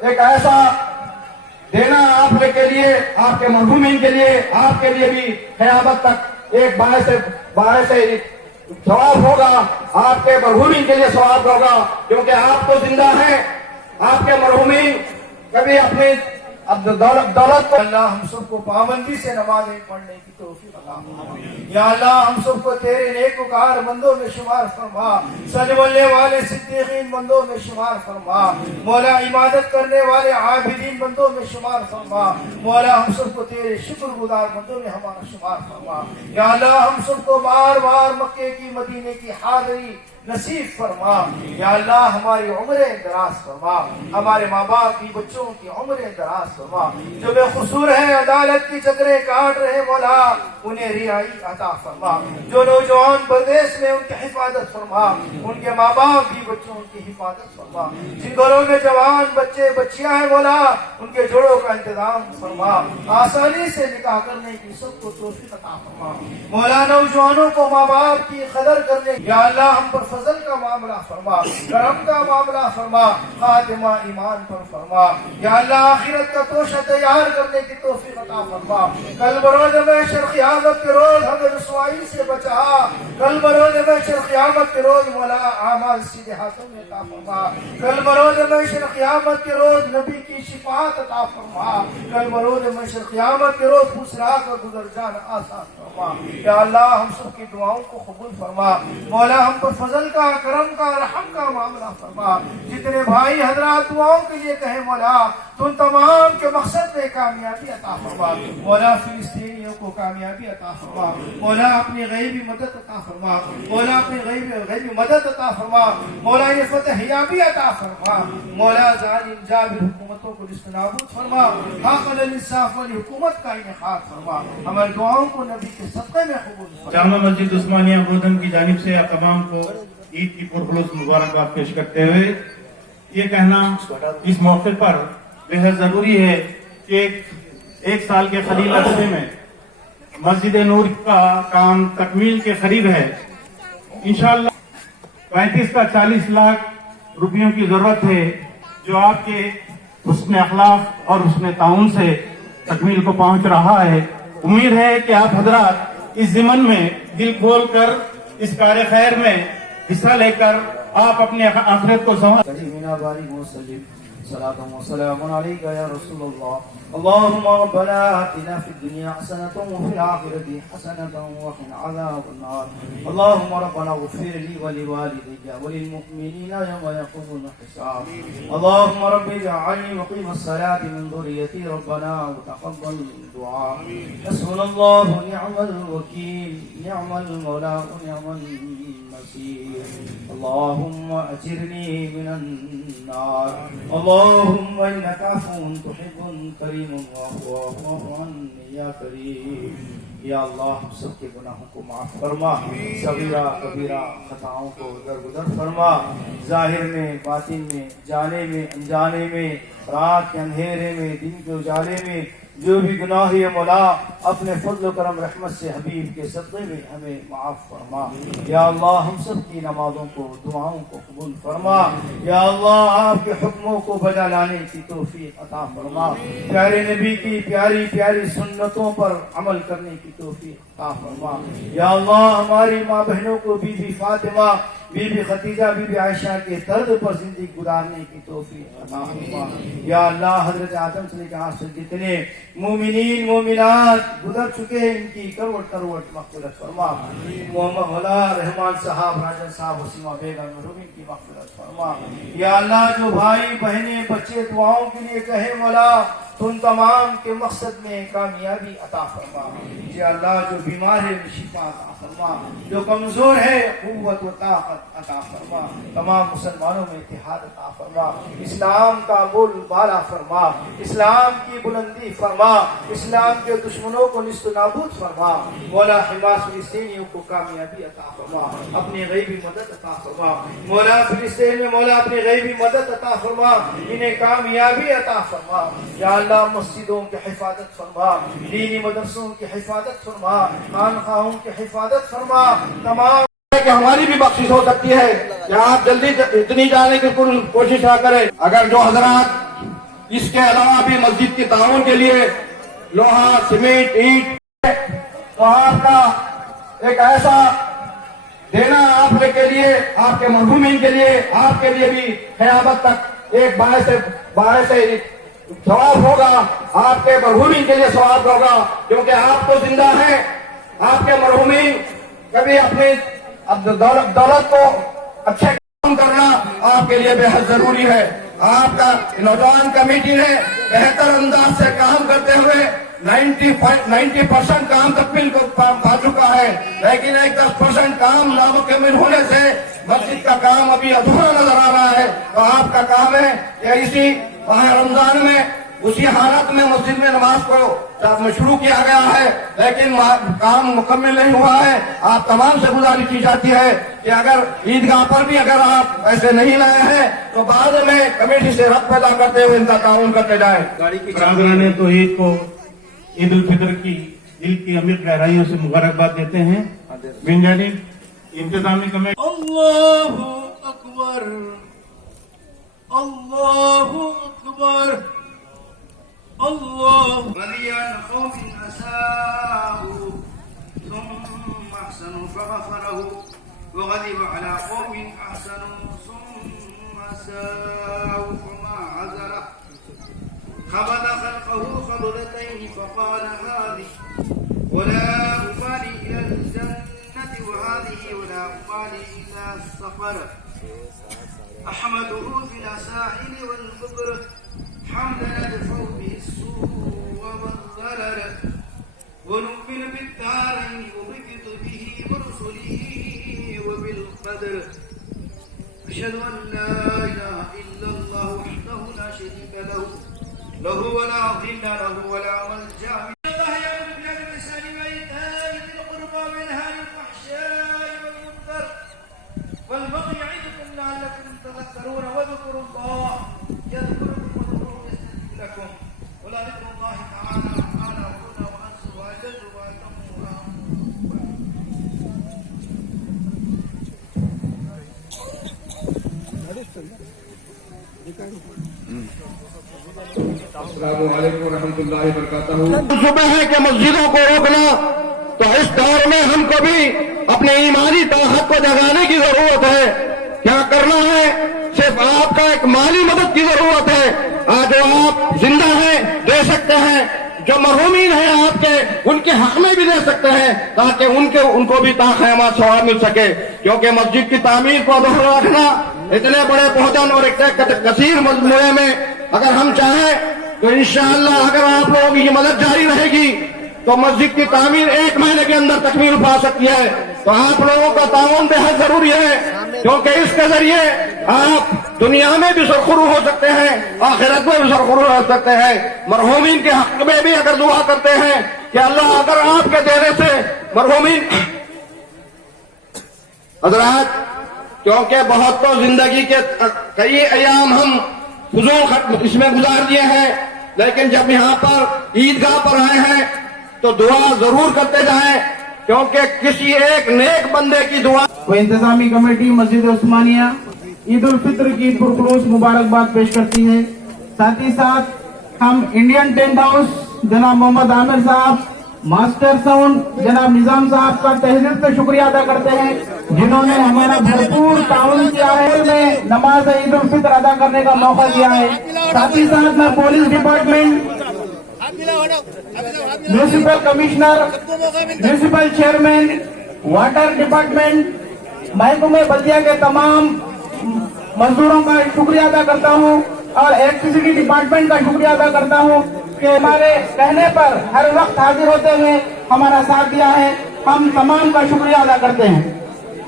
ایک ایسا دینا آپ کے لیے، آپ کے مرحومین کے لیے، آپ کے لیے بھی قیامت تک ایک باعث ثواب ہوگا، آپ کے مرحومین کے لیے ثواب ہوگا، کیونکہ آپ تو زندہ ہیں، آپ کے مرحومین کبھی اپنی دولت کو اللہ ہم سب کو پابندی سے نمازیں پڑھنے کی توفیق عطا فرما۔ یا اللہ ہم سب کو تیرے نیکوکار بندوں میں شمار فرما، سچ بولنے والے صدیقین بندوں میں شمار فرما، مولا عبادت کرنے والے عابدین بندوں میں شمار فرما، مولا ہم سب کو تیرے شکر گزار بندوں میں ہمارا شمار فرما۔ یا اللہ ہم سب کو بار بار مکے کی مدینے کی حاضری نصیب فرما۔ یا اللہ ہماری عمریں دراز فرما، ہمارے ماں باپ کی بچوں کی عمریں دراز فرما، جو بے قصور ہیں عدالت کی چکریں کاٹ رہے مولا انہیں رہائی عطا فرما، جو نوجوان پردیس میں ان کی حفاظت فرما، ان کے ماں باپ کی بچوں ان کی حفاظت فرما، جن گھروں میں جوان بچے بچیاں ہیں مولا ان کے جوڑوں کا انتظام فرما، آسانی سے نکاح کرنے کی سب کو توفیق عطا فرما، مولا نوجوانوں کو ماں باپ کی قدر کرنے یا اللہ ہم پر فضل کا معاملہ فرما، کرم کا معاملہ فرما، خاتمہ ایمان پر فرما، یا اللہ آخرت کا توشہ تیار کرنے کی توفیق عطا فرما، کل بروز محشر قیامت کے روز ہمیں رسوائی سے بچا، کل بروز محشر قیامت کے روز مولا اعمال سیدھے ہاتھوں میں عطا فرما، کل بروز محشر قیامت کے روز نبی کی شفاعت عطا فرما، کل بروز محشر قیامت کے روز پوچھراغ کا گزر جانا آسان فرما، یا اللہ ہم سب کی دعاؤں کو قبول فرما، مولا ہم پر فضل کا کرم کا رحم کا معاملہ فرما، جتنے بھائی حضرات دعاؤں کے لیے کہیں مولا تم تمام کے مقصد میں کامیابی عطا فرما، مولا فلسطینیوں کو کامیابی عطا فرما، مولا اپنی غیبی مدد عطا فرما، مولا اپنی غیبی مدد عطا فرما، مولا انہیں فتح یابی عطا فرما، مولا ظالم جابر حکومتوں کو نست نابود فرما، حق الانصاف والی حکومت کا انعقاد فرما، ہماری دعاؤں کو نبی کے صدقے میں قبول فرما۔ جامع مسجد عثمانیہ بودھن کی جانب سے آپ تمام کو عید کی پرخلوص مبارکباد پیش کرتے ہوئے یہ کہنا اس موقع پر بہت ضروری ہے کہ ایک سال کے قریب عرصے میں مسجد نور کا کام تکمیل کے قریب ہے، انشاءاللہ 35 کا 40 لاکھ روپیوں کی ضرورت ہے، جو آپ کے حسن اخلاق اور حسن تعاون سے تکمیل کو پہنچ رہا ہے۔ امید ہے کہ آپ حضرات اس ضمن میں دل کھول کر اس کار خیر میں حصہ لے کر آپ اپنے آخرت کو سنوار صلاة وسلام عليك يا رسول الله اللهم ربنا آتنا في الدنيا حسنة وفي الآخرة حسنة وقنا عذاب النار اللهم ربنا اغفر لي ولوالدي وللمؤمنين يوم يقوم الحساب اللهم رب اجعلني مقيم الصلاة من ذريتي ربنا وتقبل دعاء حسبنا الله ونعم الوكيل نعم المولى ونعم النصير اللهم أجرني من النار اللهم إنك عفو تحب كريم واعف عني يا كريم یا اللہ ہم سب کے گناہوں کو معاف فرما، صغیرہ کبیرہ خطاؤں کو درگزر فرما، ظاہر میں باطن میں جانے میں انجانے میں رات کے اندھیرے میں دن کے اجالے میں جو بھی گناہ ہے مولا اپنے فضل و کرم رحمت سے حبیب کے صدقے میں ہمیں معاف فرما، یا اللہ ہم سب کی نمازوں کو دعاؤں کو قبول فرما، یا اللہ آپ کے حکموں کو بجا لانے کی توفیق عطا فرما، پیارے نبی کی پیاری پیاری سنتوں پر عمل کرنے کی توفیق عطا فرما، یا اللہ ہماری ماں بہنوں کو Bibi Fatima Bibi Khadija Bibi Ayesha کے طرز پر زندگی گزارنے کی توفیق عطا فرما، یا اللہ حضرت آدم سے لے کر آج تک جتنے مومنین مومنات گزر چکے ہیں ان کی کروٹ کروٹ مغفرت فرما، مولا رحمان صاحب راجن صاحب وسیمہ بیگم روبین کی مغفرت فرما، یا اللہ جو بھائی بہنیں بچے دعاؤں کے لیے کہے مولا تم تمام کے مقصد میں کامیابی عطا فرما، یا اللہ جو بیمار ہے شفا عطا فرما، جو کمزور ہے قوت و طاقت عطا فرما، تمام مسلمانوں میں اتحاد عطا فرما، اسلام کا بول بالا فرما، اسلام کی بلندی فرما، اسلام کے دشمنوں کو نیست و نابود فرما، مولا حماس فلسطینیوں کو کامیابی عطا فرما، اپنی غیبی مدد عطا فرما، مولا فلسطین میں مولا اپنی غیبی مدد عطا فرما، انہیں کامیابی عطا فرما، یا اللہ مسجدوں کی حفاظت فرما، دینی مدرسوں کی حفاظت فرما، خانقاہوں کی حفاظت فرما، تمام کہ ہماری بھی بخشش ہو سکتی ہے کہ آپ جلدی اتنی جانے کی کوشش نہ کریں۔ اگر جو حضرات اس کے علاوہ بھی مسجد کی تعاون کے لیے لوہا سیمنٹ اینٹ تو آپ کا ایک ایسا دینا آپ کے لیے آپ کے مرحومین کے لیے آپ کے لیے بھی قیامت تک ایک باعث ثواب ہوگا آپ کے مرحومین کے لیے ثواب ہوگا کیونکہ آپ تو زندہ ہیں آپ کے مرحومین کبھی اپنی دولت کو اچھے کام کرنا آپ کے لیے بے حد ضروری ہے آپ کا نوجوان کمیٹی نے بہتر انداز سے کام کرتے ہوئے 90% کام تکمیل کو پا چکا ہے لیکن ایک 10% کام نامکمل ہونے سے مسجد کا کام ابھی ادھورا نظر آ رہا ہے تو آپ کا کام ہے کہ اسی ماہ رمضان میں اسی حالت میں مسجد میں نماز کو شروع کیا گیا ہے لیکن کام مکمل نہیں ہوا ہے آپ تمام سے گزارش کی جاتی ہے کہ اگر عیدگاہ پر بھی اگر آپ پیسے نہیں لائے ہیں تو بعد میں کمیٹی سے ربط پیدا کرتے ہوئے ان کا تعاون کرتے جائیں برادران توحید کو عید الفطر کی دل کی عمیق گہرائیوں سے مبارکباد دیتے ہیں من جانب انتظامی کمیٹی اللہ اکبر اللہ اکبر اللہ وليان قوم أساءوا ثم أحسنوا فغفره وغضب على قوم أحسنوا ثم أساءوا فما عذره خبط خلقه خبطتين فقال هذه ولا أبالي إلى الجنة وهذه ولا أبالي إلى السفر أحمده في الأساحل والفقر حمدا ندفع به السوء والضرر ونؤمن بالدارين وبكتبه ورسله وبالقدر أشهد أن لا إله إلا الله وحده لا شريك له ولا ظل له ولا ملجأ من الله يأمر بالعدل والإحسان وإيتاء ذي القربى وينهى عن الفحشاء والمنكر والبغي يعظكم لعلكم تذكرون واذكروا الله يذكركم لكم ولا ذكر الله تعالى وعلى وعلى وأنس وأجل السلام علیکم ورحمۃ اللہ وبرکاتہ منصوبہ ہے کہ مسجدوں کو روکنا تو اس دور میں ہم کو بھی اپنے ایمانی طاقت کو جگانے کی ضرورت ہے کیا کرنا ہے صرف آپ کا ایک مالی مدد کی ضرورت ہے آج جو آپ زندہ ہیں دے سکتے ہیں جو مرحومین ہیں آپ کے ان کے حق میں بھی دے سکتے ہیں تاکہ ان کو بھی تاخیمات ثواب مل سکے کیونکہ مسجد کی تعمیر کو ادھورا رکھنا اتنے بڑے پہنچن اور ایک کثیر مجموعے میں اگر ہم چاہیں تو انشاءاللہ اگر آپ لوگوں کی یہ مدد جاری رہے گی تو مسجد کی تعمیر 1 مہینے کے اندر تکمیل پا سکتی ہے تو آپ لوگوں کا تعاون بے حد ضروری ہے کیونکہ اس کے ذریعے آپ دنیا میں بھی سرخرو ہو سکتے ہیں آخرت میں بھی سرخرو ہو سکتے ہیں مرحومین کے حق میں بھی اگر دعا کرتے ہیں کہ اللہ اگر آپ کے دینے سے مرحومین حضرات کیونکہ بہت تو زندگی کے کئی ایام ہم فضول اس میں گزار دیے ہیں لیکن جب یہاں پر عیدگاہ پر آئے ہیں تو دعا ضرور کرتے جائیں کیونکہ کسی ایک نیک بندے کی دعا وہ انتظامی کمیٹی مسجد عثمانیہ عید الفطر کی پرخلوص مبارکباد پیش کرتی ہے ساتھ ہی ساتھ ہم انڈین ٹینٹ ہاؤس جناب محمد عامر صاحب ماسٹر ساؤنڈ جناب نظام صاحب کا تہ دل سے شکریہ ادا کرتے ہیں جنہوں نے ہمارا بھرپور تعاون کیا ہے میں نماز عید الفطر ادا کرنے کا موقع دیا ہے ساتھ ہی ساتھ میں police department municipal commissioner municipal chairman water department محکمہ بلدیہ کے تمام مزدوروں کا شکریہ ادا کرتا ہوں اور الیکٹریسٹی ڈپارٹمنٹ کا شکریہ ادا کرتا ہوں کہ ہمارے کہنے پر ہر وقت حاضر ہوتے ہوئے ہمارا ساتھ دیا ہے ہم تمام کا شکریہ ادا کرتے ہیں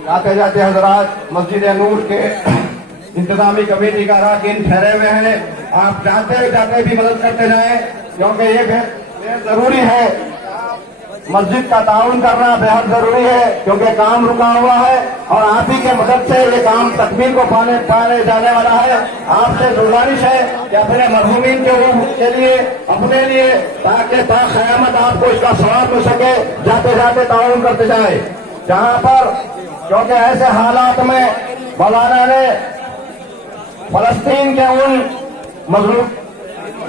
جاتے جاتے حضرات مسجد نور کے انتظامی کمیٹی کا اراکین ٹھہرے ہوئے ہیں آپ جاتے جاتے بھی مدد کرتے جائیں کیونکہ یہ بہت ضروری ہے مسجد کا تعاون کرنا بے حد ضروری ہے کیونکہ کام رکا ہوا ہے اور آپ ہی کے مدد سے یہ کام تکمیل کو پانے جانے والا ہے آپ سے گزارش ہے کہ اپنے مرحومین کے لیے اپنے لیے تاکہ تا قیامت آپ کو اس کا ثواب مل سکے جاتے جاتے تعاون کرتے جائے جہاں پر کیونکہ ایسے حالات میں مولانا نے فلسطین کے ان مظلوم